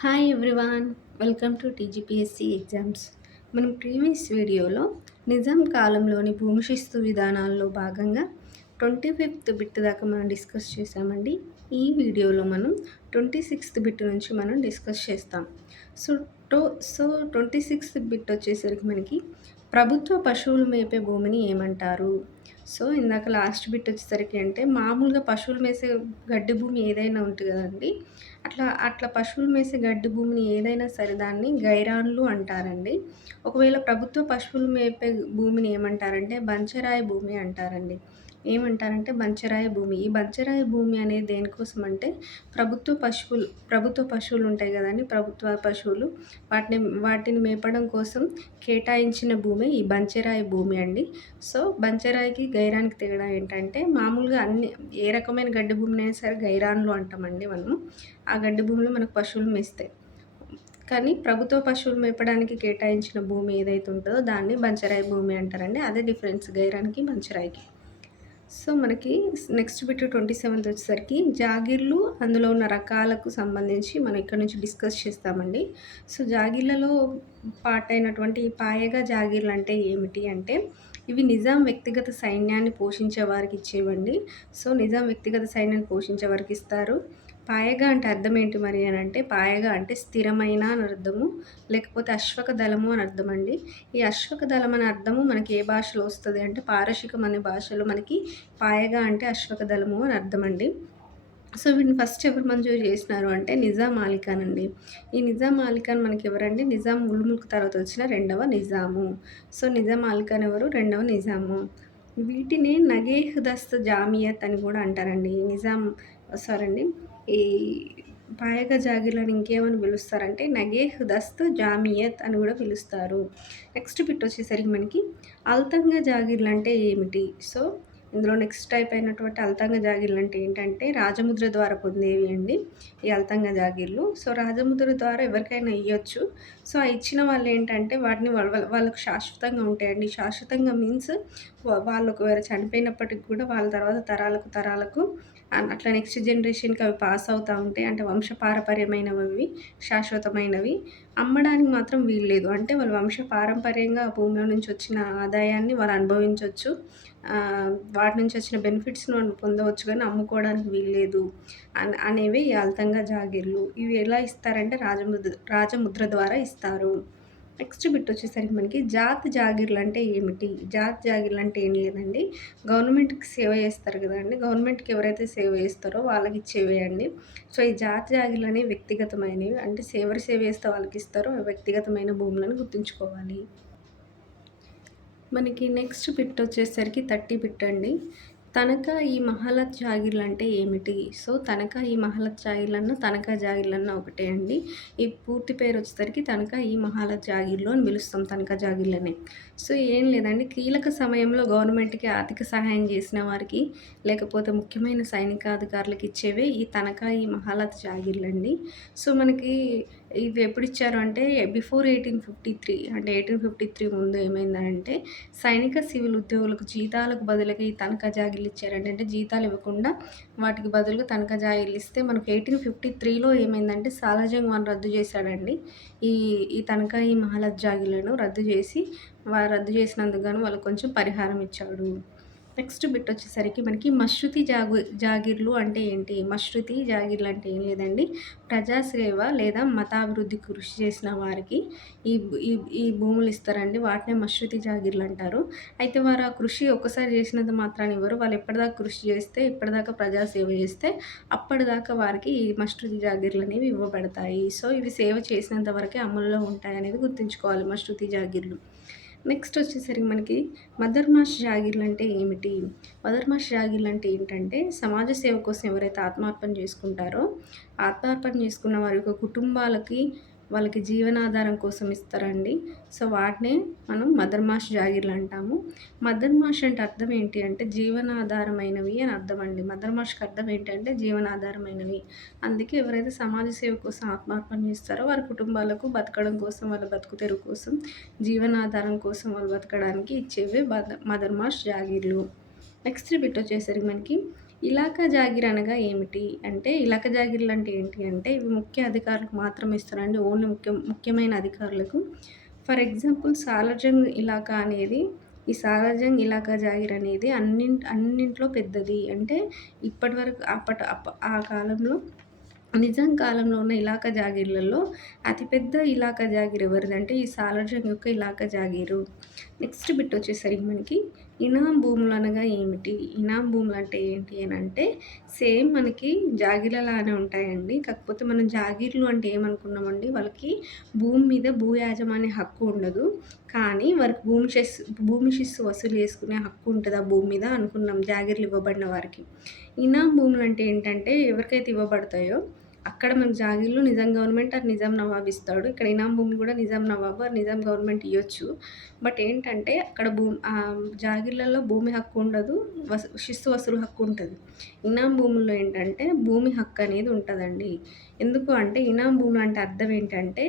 Hi everyone, welcome to TGPSC exams. మనం previous వీడియోలో నిజాం కాలంలోని భూమి శిస్తు విధానాల్లో భాగంగా 25th బిట్ దాకా మనం డిస్కస్ చేసామండి. ఈ వీడియోలో మనం 26th బిట్ నుంచి మనం డిస్కస్ చేస్తాం. So to so 26th bit వచ్చేసరికి మనకి ప్రభుత్వ పశువులు మేపే భూమిని ఏమంటారు? సో ఇందాక లాస్ట్ బిట్ వచ్చేసరికి అంటే మామూలుగా పశువులు మేసే గడ్డి భూమి ఏదైనా ఉంటుంది కదండి. అట్లా పశువులు మేసే గడ్డి భూమిని ఏదైనా సరే దాన్ని గైరాన్లు అంటారండి. ఒకవేళ ప్రభుత్వ పశువులు మేపే భూమిని ఏమంటారంటే బంచరాయి భూమి అంటారండి. ఏమంటారంటే బంచరాయి భూమి. ఈ బంచరాయి భూమి అనేది దేనికోసం అంటే ప్రభుత్వ పశువులు ఉంటాయి కదండీ. ప్రభుత్వ పశువులు వాటిని మేపడం కోసం కేటాయించిన భూమి ఈ బంచరాయి భూమి అండి. సో బంచరాయికి గైరానికి తేడా ఏంటంటే మామూలుగా ఏ రకమైన గడ్డి భూమినైనా సరే గైరాన్లు అంటామండి మనము. ఆ గడ్డి భూమిలో మనకు పశువులు మేస్తాయి. కానీ ప్రభుత్వ పశువులు మేపడానికి కేటాయించిన భూమి ఏదైతే ఉంటుందో దాన్ని బంచరాయి భూమి అంటారండి. అదే డిఫరెన్స్ గైరానికి బంచరాయికి. సో మనకి నెక్స్ట్ బిట్ 27th వచ్చేసరికి జాగీర్లు అందులో ఉన్న రకాలకు సంబంధించి మనం ఇక్కడ నుంచి డిస్కస్ చేస్తామండి. సో జాగీర్లలో పార్ట్ అయినటువంటి పాయగా జాగీర్లు అంటే ఏమిటి అంటే ఇవి నిజాం వ్యక్తిగత సైన్యాన్ని పోషించే వారికి ఇచ్చేవండి. సో నిజాం వ్యక్తిగత సైన్యాన్ని పోషించే వారికి ఇస్తారు. పాయగా అంటే అర్థం ఏంటి మరి అని అంటే పాయగా అంటే స్థిరమైన అని అర్థము, లేకపోతే అశ్వక దళము అని అర్థం అండి. ఈ అశ్వక దళం అనే అర్థము మనకి ఏ భాషలో వస్తుంది అంటే పారశికం అనే భాషలో మనకి పాయగా అంటే అశ్వక దళము అని అర్థం అండి. సో వీటిని ఫస్ట్ ఎవరు మంజూరు చేసినారు అంటే నిజాం అలీ ఖాన్ అండి. ఈ నిజాం అలీ ఖాన్ మనకి ఎవరండి? నిజాం ఉల్ ముల్క్ తర్వాత వచ్చిన రెండవ నిజాము. సో నిజాం అలీ ఖాన్ ఎవరు? రెండవ నిజాము. వీటిని నగేహ్ దస్త్ జామియత్ అని కూడా అంటారండి. ఈ పాయగా జాగీర్లను ఇంకేమని పిలుస్తారంటే నగేహ్ దస్త్ జామియత్ అని కూడా పిలుస్తారు. నెక్స్ట్ బిట్ వచ్చేసరికి మనకి అల్తంగా జాగీర్లు అంటే ఏమిటి? సో ఇందులో నెక్స్ట్ టైప్ అయినటువంటి అల్తంగ జాగీర్లు అంటే ఏంటంటే రాజముద్ర ద్వారా పొందేవి అండి ఈ అల్తంగ జాగీర్లు. సో రాజముద్ర ద్వారా ఎవరికైనా ఇవ్వచ్చు. సో ఆ ఇచ్చిన వాళ్ళు ఏంటంటే వాటిని వాళ్ళకు శాశ్వతంగా ఉంటాయండి. శాశ్వతంగా మీన్స్ వాళ్ళు ఒకవేళ చనిపోయినప్పటికి కూడా వాళ్ళ తర్వాత తరాలకు అట్లా నెక్స్ట్ జనరేషన్కి అవి పాస్ అవుతూ ఉంటాయి. అంటే వంశపారపర్యమైనవి అవి, శాశ్వతమైనవి. అమ్మడానికి మాత్రం వీల్లేదు. అంటే వాళ్ళు వంశపారంపర్యంగా ఆ భూమిలో నుంచి వచ్చిన ఆదాయాన్ని వాళ్ళు అనుభవించవచ్చు. వాటి నుంచి వచ్చిన బెనిఫిట్స్‌ని వాళ్ళు పొందవచ్చు కానీ అమ్ముకోవడానికి వీల్లేదు అనేవి ఈ అల్తంగా జాగీర్లు. ఇవి ఎలా ఇస్తారంటే రాజముద్ర ద్వారా ఇస్తారు. నెక్స్ట్ బిట్ వచ్చేసరికి మనకి జాత్ జాగీర్లు అంటే ఏమిటి? జాత్ జాగీర్లు అంటే ఏం లేదండి. గవర్నమెంట్‌కి సేవ చేస్తారు కదండీ. గవర్నమెంట్‌కి ఎవరైతే సేవ చేస్తారో వాళ్ళకి ఇచ్చేవే అండి. సో ఈ జాత్ జాగీర్లు అనేవి వ్యక్తిగతమైనవి. అంటే ఎవరు సేవ చేస్తే వాళ్ళకి ఇస్తారో వ్యక్తిగతమైన భూములను గుర్తుంచుకోవాలి. మనకి నెక్స్ట్ బిట్ వచ్చేసరికి 30 బిట్ అండి. తనఖా ఈ మహలత్ జాగీర్లు అంటే ఏమిటి? సో తనఖా ఈ మహలత్ జాగీర్లన్నా తనఖా జాగీర్లన్నా ఒకటే అండి. ఈ పూర్తి పేరు వచ్చేసరికి తనఖా ఈ మహలత్ జాగీర్లు అని పిలుస్తాం, తనఖా జాగీర్లనే. సో ఏం లేదండి, కీలక సమయంలో గవర్నమెంట్‌కి ఆర్థిక సహాయం చేసిన వారికి లేకపోతే ముఖ్యమైన సైనికాధికారులకు ఇచ్చేవే ఈ తనఖా ఈ మహలత్ జాగీర్లండి. సో మనకి ఇవి ఎప్పుడు ఇచ్చారు అంటే బిఫోర్ 1853 అంటే 1853 ముందు ఏమైందంటే సైనిక సివిల్ ఉద్యోగులకు జీతాలకు బదులుగా ఈ తనఖా జాగీర్లు ఇచ్చారండి. అంటే జీతాలు ఇవ్వకుండా వాటికి బదులుగా తనఖా జాగీర్లు ఇస్తే మనకు 1853లో ఏమైందంటే సాలార్జంగ్ ఖాన్ రద్దు చేశాడండి. ఈ ఈ తనఖా ఈ మహలత్ జాగీర్లను రద్దు చేసినందుకు గాను వాళ్ళకి కొంచెం పరిహారం ఇచ్చాడు. నెక్స్ట్ బిట్ వచ్చేసరికి మనకి మశ్రుతి జాగీర్లు అంటే ఏంటి? మశ్రుతి జాగీర్లు అంటే ఏం లేదండి, ప్రజాసేవ లేదా మతాభివృద్ధి కృషి చేసిన వారికి ఈ ఈ ఈ భూములు ఇస్తారండి. వాటినే మశ్రుతి జాగీర్లు అంటారు. అయితే వారు ఆ కృషి ఒక్కసారి చేసినంత మాత్రాన ఇవ్వరు. వాళ్ళు ఎప్పటిదాకా కృషి చేస్తే, ఎప్పటిదాకా ప్రజాసేవ చేస్తే అప్పటిదాకా వారికి ఈ మశ్రుతి జాగీర్లు అనేవి ఇవ్వబడతాయి. సో ఇవి సేవ చేసినంత వరకే అమలులో ఉంటాయనేది గుర్తుంచుకోవాలి మశ్రుతి జాగీర్లు. నెక్స్ట్ వచ్చేసరికి మనకి మదర్మాష్ జాగీర్లు అంటే ఏమిటి? మదర్మాష్ జాగీర్లు అంటే ఏంటంటే సమాజ సేవ కోసం ఎవరైతే ఆత్మార్పణ చేసుకుంటారో ఆత్మార్పణ చేసుకున్న వారి యొక్క కుటుంబాలకి వాళ్ళకి జీవనాధారం కోసం ఇస్తారండి. సో వాటినే మనం మదర్మాష్ జాగీర్లు అంటాము. మదర్మాష్ అంటే అర్థం ఏంటి అంటే జీవనాధారమైనవి అని అర్థం అండి. మదర్మాష్కి అర్థం ఏంటంటే జీవనాధారమైనవి. అందుకే ఎవరైతే సమాజ సేవ కోసం ఆత్మార్పణ చేస్తారో వారి కుటుంబాలకు బతకడం కోసం, వాళ్ళ బతుకు తెరువు కోసం, జీవనాధారం కోసం వాళ్ళు బతకడానికి ఇచ్చేవే మదర్మాష్ జాగీర్లు. నెక్స్ట్ బిట్ వచ్చేసరికి మనకి ఇలాకా జాగీర్ అనగా ఏమిటి? అంటే ఇలాకా జాగీర్లు అంటే ఏంటి అంటే ఇవి ముఖ్య అధికారులకు మాత్రమే ఇస్తారండి. ఓన్లీ ముఖ్యమైన అధికారులకు. ఫర్ ఎగ్జాంపుల్ సాలార్జంగ్ ఇలాకా అనేది ఈ సాలార్జంగ్ ఇలాకా జాగీర్ అనేది అన్నింట్లో పెద్దది. అంటే ఇప్పటివరకు ఆ కాలంలో నిజాం కాలంలో ఉన్న ఇలాకా జాగీర్లలో అతిపెద్ద ఇలాకా జాగీర్ ఎవరిదంటే ఈ సాలార్జంగ్ యొక్క ఇలాకా జాగీరు. నెక్స్ట్ బిట్ వచ్చేసరికి మనకి ఇనాం భూములు అనగా ఏమిటి? ఇనాం భూములు అంటే ఏంటి అనంటే సేమ్ మనకి జాగీర్లలానే ఉంటాయండి. కాకపోతే మనం జాగీర్లు అంటే ఏమనుకున్నామండి, వాళ్ళకి భూమి మీద భూ యాజమాన్య హక్కు ఉండదు. కానీ వారికి భూమి శిస్తు వసూలు చేసుకునే హక్కు ఉంటది ఆ భూమి మీద అనుకున్నాం జాగీర్లు ఇవ్వబడిన వారికి. ఇనాం భూములు అంటే ఏంటంటే ఎవరికైతే ఇవ్వబడతాయో అక్కడ మనకు జాగీర్లు నిజాం గవర్నమెంట్ ఆర్ నిజాం నవాబ్ ఇస్తాడు. ఇక్కడ ఇనాం భూములు కూడా నిజాం నవాబ్ ఆర్ నిజాం గవర్నమెంట్ ఇయ్యొచ్చు. బట్ ఏంటంటే అక్కడ జాగీర్లలో భూమి హక్కు ఉండదు. శిస్తు వసూలు హక్కు ఉంటది. ఇనాం భూముల్లో ఏంటంటే భూమి హక్కు అనేది ఉంటదండి. ఎందుకు అంటే ఇనాం భూములు అంటే అర్థం ఏంటంటే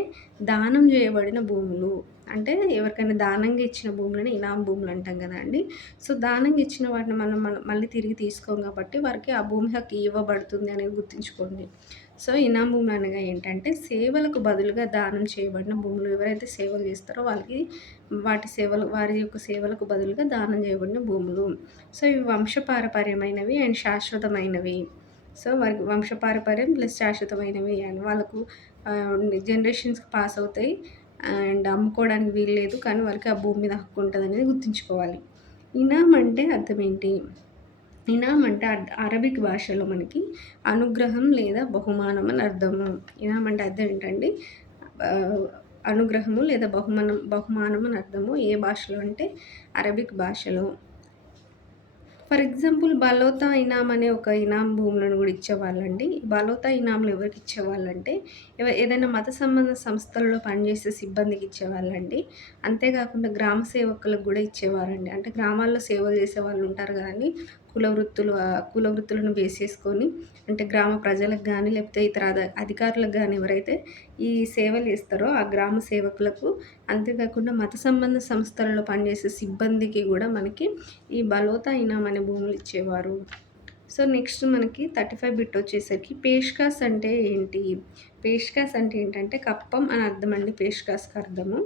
దానం చేయబడిన భూములు. అంటే ఎవరికైనా దానంగా ఇచ్చిన భూములని ఇనాం భూములు అంటాం కదండీ! సో, దానంగా ఇచ్చిన వాటిని మనం మళ్ళీ తిరిగి తీసుకోం కాబట్టి వారికి ఆ భూమి హక్కు ఇవ్వబడుతుంది అనేది గుర్తుంచుకోండి. సో, ఇనాం భూములు అనగా ఏంటంటే సేవలకు బదులుగా దానం చేయబడిన భూములు. ఎవరైతే సేవలు చేస్తారో వాళ్ళకి వారి యొక్క సేవలకు బదులుగా దానం చేయబడిన భూములు. సో, ఇవి వంశపారపర్యమైనవి అండ్ శాశ్వతమైనవి. సో, వారికి వంశపారపర్యం ప్లస్ శాశ్వతమైనవి అండ్ వాళ్ళకు జనరేషన్స్‌కి పాస్ అవుతాయి. అండ్ అమ్ముకోవడానికి వీల్లేదు. కానీ వాళ్ళకి ఆ భూమి మీద హక్కు ఉంటదనేది గుర్తుంచుకోవాలి. ఇనాం అంటే అర్థం ఏంటి? ఇనాం అంటే అరబిక్ భాషలో మనకి అనుగ్రహం లేదా బహుమానం అని అర్థము. ఇనాం అంటే అర్థం ఏంటండి? అనుగ్రహము లేదా బహుమానం అని అర్థము. ఏ భాషలో అంటే అరబిక్ భాషలో. ఫర్ ఎగ్జాంపుల్ బలోతా ఇనాం అనే ఒక ఇనాం భూములను కూడా ఇచ్చేవాళ్ళండి. బలోతా ఇనాంలు ఎవరికి ఇచ్చేవాళ్ళంటే ఏదైనా మత సంబంధ సంస్థలలో పనిచేసే సిబ్బందికి ఇచ్చేవాళ్ళండి. అంతేకాకుండా గ్రామ సేవకులకు కూడా ఇచ్చేవారండి. అంటే గ్రామాల్లో సేవలు చేసేవాళ్ళు ఉంటారు కదండీ! కుల వృత్తులను బేస్ చేసుకొని అంటే గ్రామ ప్రజలకు గానీ, లేకపోతే ఇతర అధికారులకు గానీ ఎవరైతే ఈ సేవలు చేస్తారో ఆ గ్రామ సేవకులకు, అంతేకాకుండా మత సంబంధ సంస్థలలో పనిచేసే సిబ్బందికి కూడా మనకి ఈ బలోతా ఇనాం అనే భూములు ఇచ్చేవారు. సో, నెక్స్ట్ మనకి 35 బిట్ వచ్చేసరికి పేష్కాస్ అంటే ఏంటి? పేష్కాస్ అంటే ఏంటంటే కప్పం అని అర్థం అండి. పేష్కాస్‌కి అర్థము.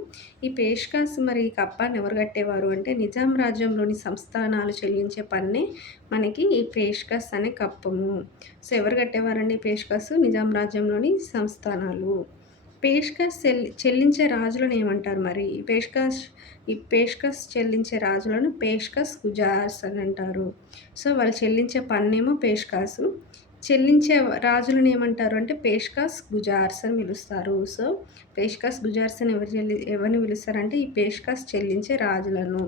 ఈ పేష్కాస్ మరి ఈ కప్పాన్ని ఎవరు కట్టేవారు అంటే నిజాం రాజ్యంలోని సంస్థానాలు చెల్లించే పన్నే మనకి ఈ పేష్కాస్ అనే కప్పము. సో, ఎవరు కట్టేవారండి పేష్కాసు? నిజాం రాజ్యంలోని సంస్థానాలు. పేష్కాస్ చెల్లించే రాజులను ఏమంటారు మరి? ఈ పేష్కాస్ చెల్లించే రాజులను పేష్కాస్ గుజార్స్ అని అంటారు. సో, వాళ్ళు చెల్లించే పన్నేమో పేష్కాసు. చెల్లించే రాజులను ఏమంటారు అంటే పేష్కాస్ గుజార్స్ అని పిలుస్తారు. సో, పేష్కాస్ గుజార్స్ అని ఎవరిని పిలుస్తారంటే ఈ పేష్కాస్ చెల్లించే రాజులను.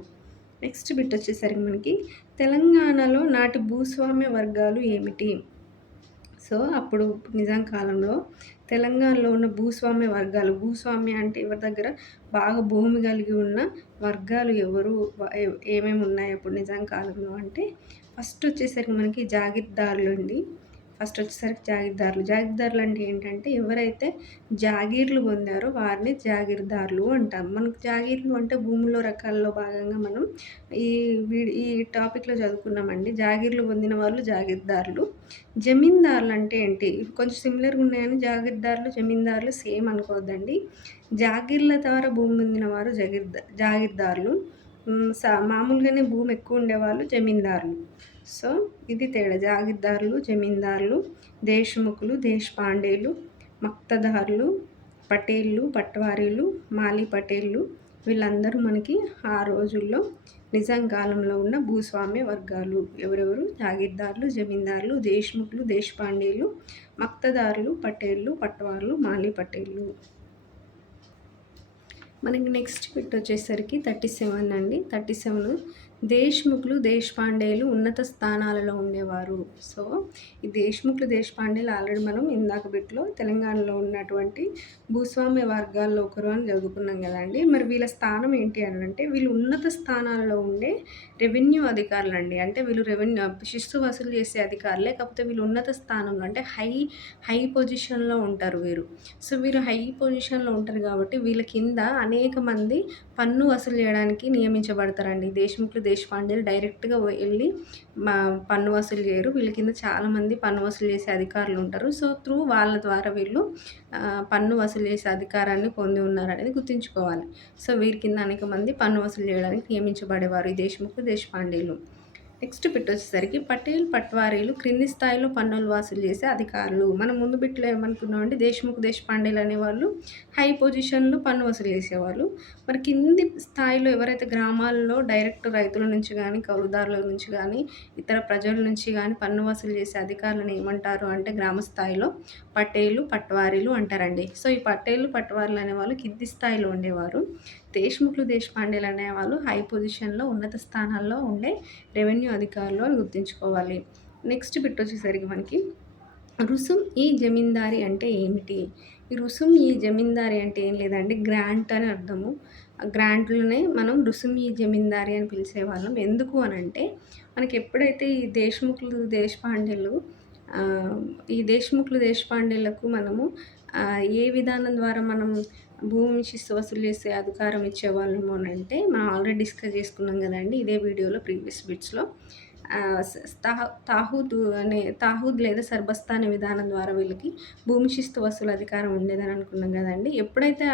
నెక్స్ట్ బిట్ వచ్చేసరికి మనకి తెలంగాణలో నాటి భూస్వామ్య వర్గాలు ఏమిటి? సో, అప్పుడు నిజాం కాలంలో తెలంగాణలో ఉన్న భూస్వామ్య వర్గాలు, భూస్వామ్య అంటే ఎవరి దగ్గర బాగా భూమి కలిగి ఉన్న వర్గాలు ఎవరు? ఏమేమి ఉన్నాయి అప్పుడు నిజాం కాలంలో అంటే ఫస్ట్ వచ్చేసరికి మనకి జాగీర్దారులండి. జాగీర్దారులు అంటే ఏంటంటే ఎవరైతే జాగీర్లు పొందారో వారిని జాగీర్దారులు అంటాం. మనకు జాగీర్లు అంటే భూముల్లో రకాల్లో భాగంగా మనం ఈ టాపిక్‌లో చదువుకున్నామండి. జాగీర్లు పొందిన వాళ్ళు జాగీర్దారులు. జమీందారులు అంటే ఏంటి? కొంచెం సిమిలర్‌గా ఉన్నాయని జాగీర్దారులు, జమీందారులు సేమ్ అనుకోవద్దండి. జాగీర్ల ద్వారా భూమి పొందిన వారు జాగీర్దారులు. మామూలుగానే భూమి ఎక్కువ ఉండేవాళ్ళు జమీందారులు. సో, ఇది తేడా. జాగీర్దారులు, జమీందారులు, దేశ్‌ముఖులు, దేశ్‌పాండేలు, మక్తదారులు, పటేళ్ళు, పట్వారీలు, మాలీ పటేళ్ళు వీళ్ళందరూ మనకి ఆ రోజుల్లో నిజాం కాలంలో ఉన్న భూస్వామ్య వర్గాలు. ఎవరెవరు? జాగీర్దారులు, జమీందారులు, దేశ్‌ముఖులు, దేశ్‌పాండేలు, మక్తదారులు, పటేళ్ళు, పట్వార్లు, మాలీ పటేళ్ళు. మనకి నెక్స్ట్ బిట్ వచ్చేసరికి 37 అండి. 37 దేశ్‌ముఖులు, దేశ్‌పాండేలు ఉన్నత స్థానాలలో ఉండేవారు. సో, ఈ దేశ్‌ముఖులు, దేశ్‌పాండేలు ఆల్రెడీ మనం ఇందాక బిట్‌లో తెలంగాణలో ఉన్నటువంటి భూస్వామ్య వర్గాల్లో ఒకరు అని చదువుకున్నాం కదండీ! మరి వీళ్ళ స్థానం ఏంటి అనంటే వీళ్ళు ఉన్నత స్థానాలలో ఉండే రెవెన్యూ అధికారులండి. అంటే వీళ్ళు శిస్తు వసూలు చేసే అధికారులే. కాకపోతే వీళ్ళు ఉన్నత స్థానంలో అంటే హై పొజిషన్‌లో ఉంటారు వీరు. సో, వీరు హై పొజిషన్‌లో ఉంటారు కాబట్టి వీళ్ళ కింద అనేక మంది పన్ను వసూలు చేయడానికి నియమించబడతారండి. దేశ్‌ముఖులు, దేశపాండేలు డైరెక్ట్‌గా వెళ్ళి మా పన్ను వసూలు చేయరు. వీళ్ళ కింద చాలామంది పన్ను వసూలు చేసే అధికారులు ఉంటారు. సో, త్రూ వాళ్ళ ద్వారా వీళ్ళు పన్ను వసూలు చేసే అధికారాన్ని పొంది ఉన్నారనేది గుర్తుంచుకోవాలి. సో, వీరి కింద అనేక మంది పన్ను వసూలు చేయడానికి నియమించబడేవారు ఈ దేశ్‌ముఖ్, దేశపాండేలు. నెక్స్ట్ బిట్ వచ్చేసరికి పటేల్, పట్వారీలు క్రింది స్థాయిలో పన్నులు వసూలు చేసే అధికారులు. మనం ముందు బిట్‌లో ఏమనుకున్నామంటే దేశ్‌ముఖ్, దేశపాండేలు అనేవాళ్ళు హై పొజిషన్‌లో పన్ను వసూలు చేసేవాళ్ళు. మరి కింది స్థాయిలో ఎవరైతే గ్రామాల్లో డైరెక్ట్ రైతుల నుంచి గానీ, కౌలుదారుల నుంచి గానీ, ఇతర ప్రజల నుంచి గానీ పన్ను వసూలు చేసే అధికారులను ఏమంటారు అంటే గ్రామ స్థాయిలో పటేలు, పట్వారీలు అంటారండి. సో, ఈ పటేలు, పట్వారీలు అనేవాళ్ళు కింది స్థాయిలో ఉండేవారు. దేశ్‌ముఖ్‌లు, దేశపాండేలు అనేవాళ్ళు హై పొజిషన్‌లో ఉన్నత స్థానాల్లో ఉండే రెవెన్యూ అధికారులు అని గుర్తుంచుకోవాలి. నెక్స్ట్ బిట్ వచ్చేసరికి మనకి రుసుం ఈ జమీందారీ అంటే ఏమిటి? ఈ రుసుం ఈ జమీందారీ అంటే ఏం లేదండి గ్రాంట్ అని అర్థము. ఆ గ్రాంట్‌లనే మనం రుసుం ఈ జమీందారీ అని పిలిచేవాళ్ళం. ఎందుకు అనంటే మనకి ఎప్పుడైతే ఈ దేశ్‌ముఖ్‌లు, దేశపాండేలు ఈ దేశ్‌ముఖ్‌లు, దేశపాండేలకు మనము ఏ విధానం ద్వారా మనం భూమి శిస్తు వసూలు చేసే అధికారం ఇచ్చేవాళ్ళము అనంటే మనం ఆల్రెడీ డిస్కస్ చేసుకున్నాం కదండీ ఇదే వీడియోలో ప్రీవియస్ బిట్స్‌లో. తాహూద్ లేదా సర్బస్తా అనే విధానం ద్వారా వీళ్ళకి భూమి శిస్తు వసూలు అధికారం ఉండేదని అనుకున్నాం కదండీ. ఎప్పుడైతే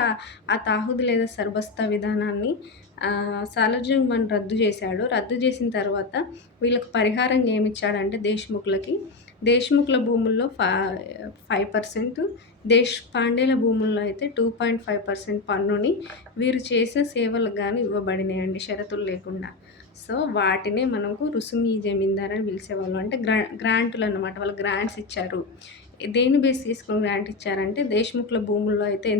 ఆ తాహూద్ లేదా సర్బస్తా విధానాన్ని సాలార్జంగ్ రద్దు చేశాడో, రద్దు చేసిన తర్వాత వీళ్ళకి పరిహారంగా ఏమిచ్చాడంటే దేశ్‌ముఖ్‌ల భూముల్లో 5%, దేశపాండేల భూముల్లో అయితే 2.5% పన్నుని వీరు చేసిన సేవలకు గాను ఇవ్వబడినాయండి షరతులు లేకుండా. సో, వాటినే మనకు రుసుం ఈ జమీందార్ అని పిలిచేవాళ్ళం. అంటే గ్రాంటులన్నమాట. వాళ్ళు గ్రాంట్స్ ఇచ్చారు. దేన్ని బేస్ చేసుకొని గ్రాంట్ ఇచ్చారంటే దేశ్‌ముఖ్‌ల భూముల్లో అయితే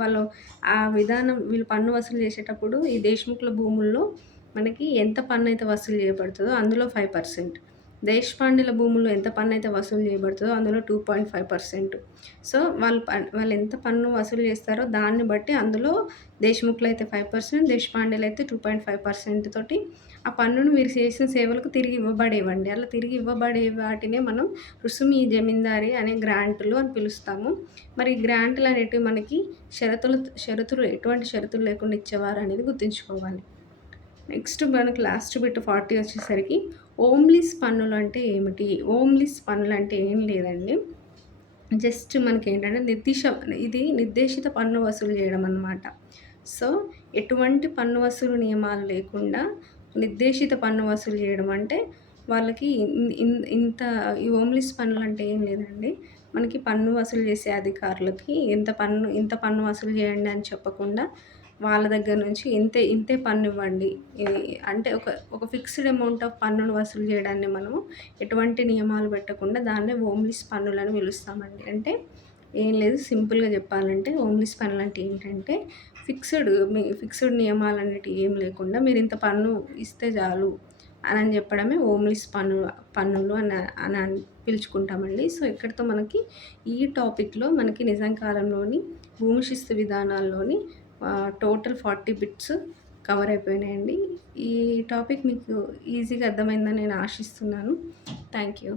వాళ్ళు ఆ విధానం వీళ్ళు పన్ను వసూలు చేసేటప్పుడు ఈ దేశ్‌ముఖ్‌ల భూముల్లో మనకి ఎంత పన్నయితే వసూలు చేయబడుతదో అందులో 5%. దేశపాండేల భూముల్లో ఎంత పన్నయితే వసూలు చేయబడుతదో అందులో 2.5%. సో, వాళ్ళు ఎంత పన్ను వసూలు చేస్తారో దాన్ని బట్టి అందులో దేశ్‌ముఖ్‌లు అయితే 5%, దేశపాండేలు అయితే 2.5% తోటి ఆ పన్నును వీరు చేసిన సేవలకు తిరిగి ఇవ్వబడేవండి. అలా తిరిగి ఇవ్వబడే వాటినే మనం రుసుం ఈ జమీందారీ అనే గ్రాంటులు అని పిలుస్తాము. మరి ఈ గ్రాంటులు అనేటివి మనకి షరతులు ఎటువంటి షరతులు లేకుండా ఇచ్చేవారనేది గుర్తుంచుకోవాలి. నెక్స్ట్ మనకి లాస్ట్ బిట్ 40 వచ్చేసరికి ఓమ్‌లీస్ పన్నులు అంటే ఏమిటి? ఓమ్‌లీస్ పన్నులు అంటే ఏం లేదండి. జస్ట్ మనకేంటంటే నిర్దేశిత పన్ను వసూలు చేయడం అన్నమాట. సో, ఎటువంటి పన్ను వసూలు నియమాలు లేకుండా నిర్దేశిత పన్ను వసూలు చేయడం అంటే వాళ్ళకి ఇంత ఈ ఓమ్‌లీస్ పన్నులంటే ఏం లేదండి. మనకి పన్ను వసూలు చేసే అధికారులకి ఇంత పన్ను వసూలు చేయండి అని చెప్పకుండా వాళ్ళ దగ్గర నుంచి ఇంతే పన్ను ఇవ్వండి. అంటే ఒక ఫిక్స్డ్ అమౌంట్ ఆఫ్ పన్నును వసూలు చేయడాన్ని మనము ఎటువంటి నియమాలు పెట్టకుండా దాన్నే ఓమ్‌లీస్ పన్నులని పిలుస్తామండి. అంటే ఏం లేదు సింపుల్‌గా చెప్పాలంటే ఓమ్‌లీస్ పన్నులంటే ఏంటంటే ఫిక్స్డ్ నియమాలనేటివి ఏం లేకుండా మీరింత పన్ను ఇస్తే చాలు అని చెప్పడమే ఓమ్‌లీస్ పన్నులు అని పిలుచుకుంటామండి. సో, ఇక్కడితో మనకి ఈ టాపిక్‌లో మనకి నిజాం కాలంలోని భూమి శిస్తు విధానాల్లోని టోటల్ 40 బిట్స్ కవర్ అయిపోయినాయండి. ఈ టాపిక్ మీకు ఈజీగా అర్థమైందని నేను ఆశిస్తున్నాను. Thank you.